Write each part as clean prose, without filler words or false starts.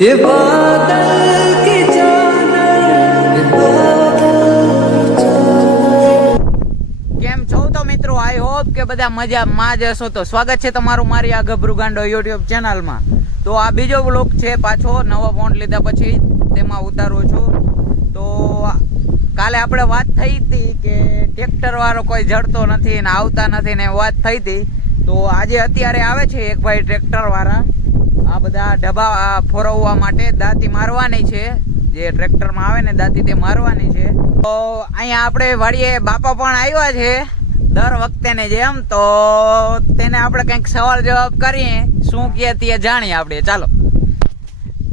ये बादल की चादर, ये बादल કેમ છો તો મિત્રો, આઈ હોપ કે બધા મજામાં જ હશો. તો સ્વાગત છે તમારું મારી આ ગભરું ગાંડો યુટ્યુબ ચેનલમાં. તો આ બીજો વ્લોગ છે, પાછો નવો ફોન લીધા પછી તેમાં ઉતારું છું. તો કાલે આપણે વાત થઈ હતી કે ટ્રેક્ટર વાળો કોઈ જડતો નથી ને આવતા નથી ને વાત થઈ હતી. તો આજે અત્યારે આવે છે એક ભાઈ ટ્રેક્ટર વાળા, આ બધા ઢબા ફોરવવા માટે દાંતી મારવાની છે. જે ટ્રેક્ટરમાં આવે ને દાંતી તે મારવાની છે. તો અહીંયા આપણે વાડીએ બાપા પણ આવ્યા છે દર વખતે ને જેમ. તો તેને આપણે કંઈક સવાલ જવાબ કરીએ, શું કહે તે જાણીએ આપણે. ચાલો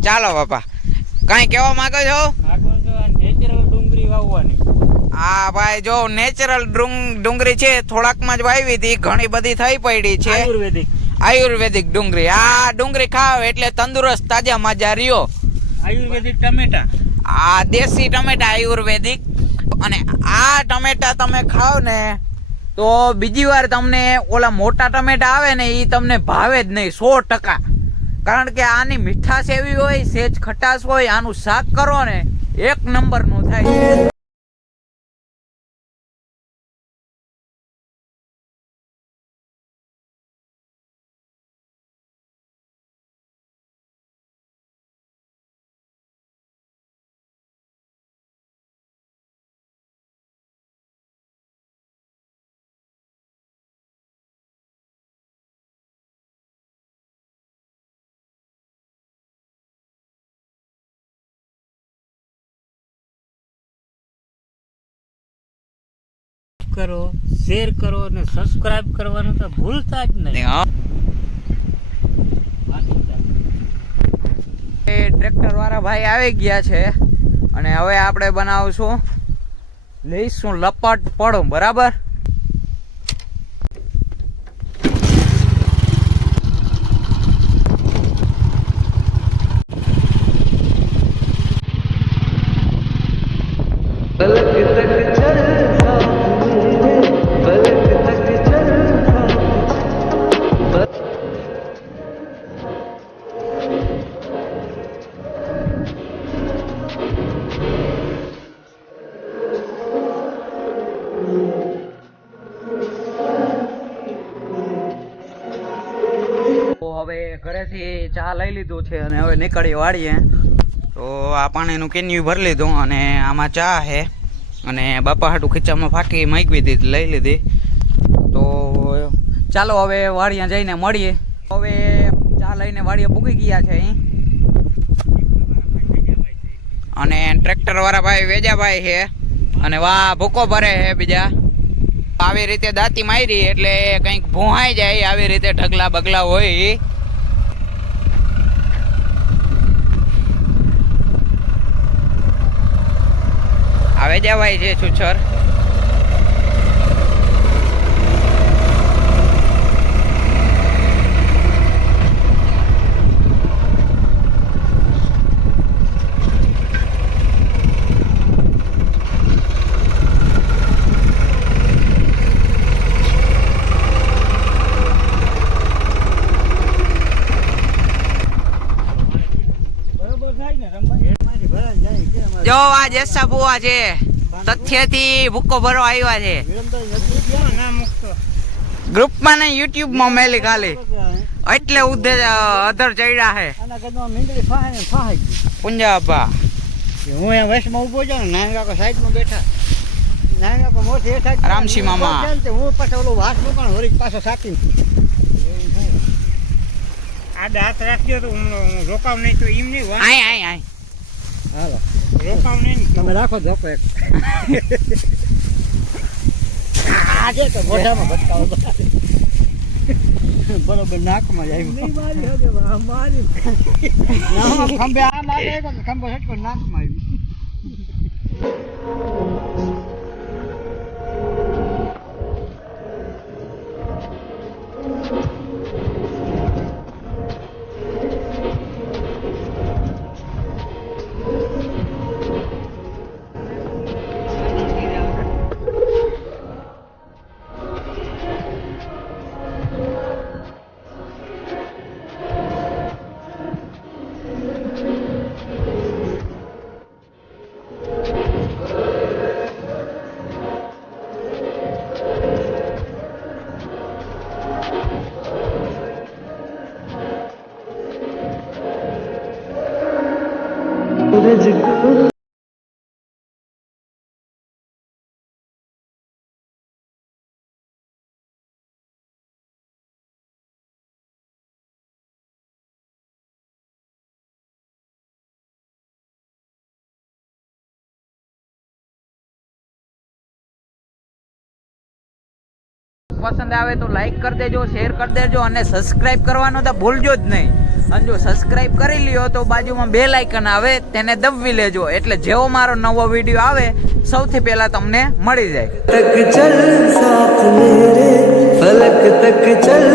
ચાલો બાપા, કઈ કહેવા માંગો છો? નેચરલ ડુંગળી વાવવાની. હા ભાઈ, જો નેચરલ ડુંગળી છે, થોડાકમાં જ વાવી હતી, ઘણી બધી થઈ પડી છે. આયુર્વેદિક ડુંગળી. આ ડુંગળી ખાવ એટલે તંદુરસ્ત તાજા માજા રહ્યો. આયુર્વેદિક ટમેટા. આ દેશી ટમેટા આયુર્વેદિક. અને આ ટમેટા તમે ખાવ ને તો બીજી વાર તમને ઓલા મોટા ટમેટા આવે ને એ તમને ભાવે જ નહીં 100%. કારણ કે આની મીઠાશ એવી હોય, સેજ ખટાશ હોય. આનું શાક કરો ને એક નંબર નું થાય. કરો, શેર કરો અને સબસ્ક્રાઇબ કરવાનું તો ભૂલતા જ નહીં. ટ્રેક્ટર વાળા ભાઈ આવી ગયા છે અને હવે આપણે બનાવશું, લઈશું લપટ પડું. બરાબર. पलक तक चल पलक तक चल હવે ઘરેથી ચા લઈ લીધું છે અને હવે નીકળી વાળીએ. તો આ પાણીનું કેન્યુ ભરી લીધું અને આમાં ચા છે. અને બાપા હાટું ખીચામાં ફાંકી મૂકવી દીધી, લઈ લીધી. તો ચાલો હવે વાડીએ જઈને મળીએ. હવે ચા લઈને વાડીએ પૂગી ગયા છે અહીં. અને ટ્રેક્ટર વાળા ભાઈ વેજાભાઈ છે અને વાહ ભૂકો ભરે છે બીજા. આવી રીતે દાંતી મારી એટલે કંઈક ભૂહાઈ જાય, આવી રીતે ઢગલા બગલા હોય. આવે જવાય છે છુછર. બરોબર થાય ને રમવાની ભરાઈ જાય કે અમારે જો આ જેસા બુઆ છે, તથ્યથી ભૂકો ભરવા આવ્યા છે. ના મુકતો ગ્રુપમાં ને યુટ્યુબમાં મેલી ખાલી એટલે અધર ચડ્યા છે આના કદમાં મીંગળી ફાહે ને ફાહે ગઈ. પુંજાબા. હું અહીંયા વચમાં ઊભો છું ને નાના કાકા સાઈડમાં બેઠા. નાના કાકા મોઢે હેઠા જ રામસી મામા. હું પાછો ઓલો વાસ મૂકણ વળી પાછો સાકી આ દાંત રાખ્યો તો હું રોકાવ નહીં તો એમ નહીં આય આય આય. હાલો રોકાવ નહીં તમે રાખો ધોકો એક આજે તો મોઢામાં ભટકાવો બરોબર નાકમાં જ આવ્યું. નહીં મારી હવે મારી ખંભે આ મારે ખંભો હેઠકો નાકમાં આવ્યું. પસંદ આવે તો લાઈક કરી દેજો, શેર કરી દેજો અને સબસ્ક્રાઇબ કરવાનું તો ભૂલજો જ નહીં. અને જો સબસ્ક્રાઇબ કરી લ્યો તો બાજુમાં બેલ આઇકન આવે તેને દબાવી લેજો, એટલે જેવો મારો નવો વિડીયો આવે સૌથી પહેલા તમને મળી જાય. तक चल साथ मेरे फलक तक चल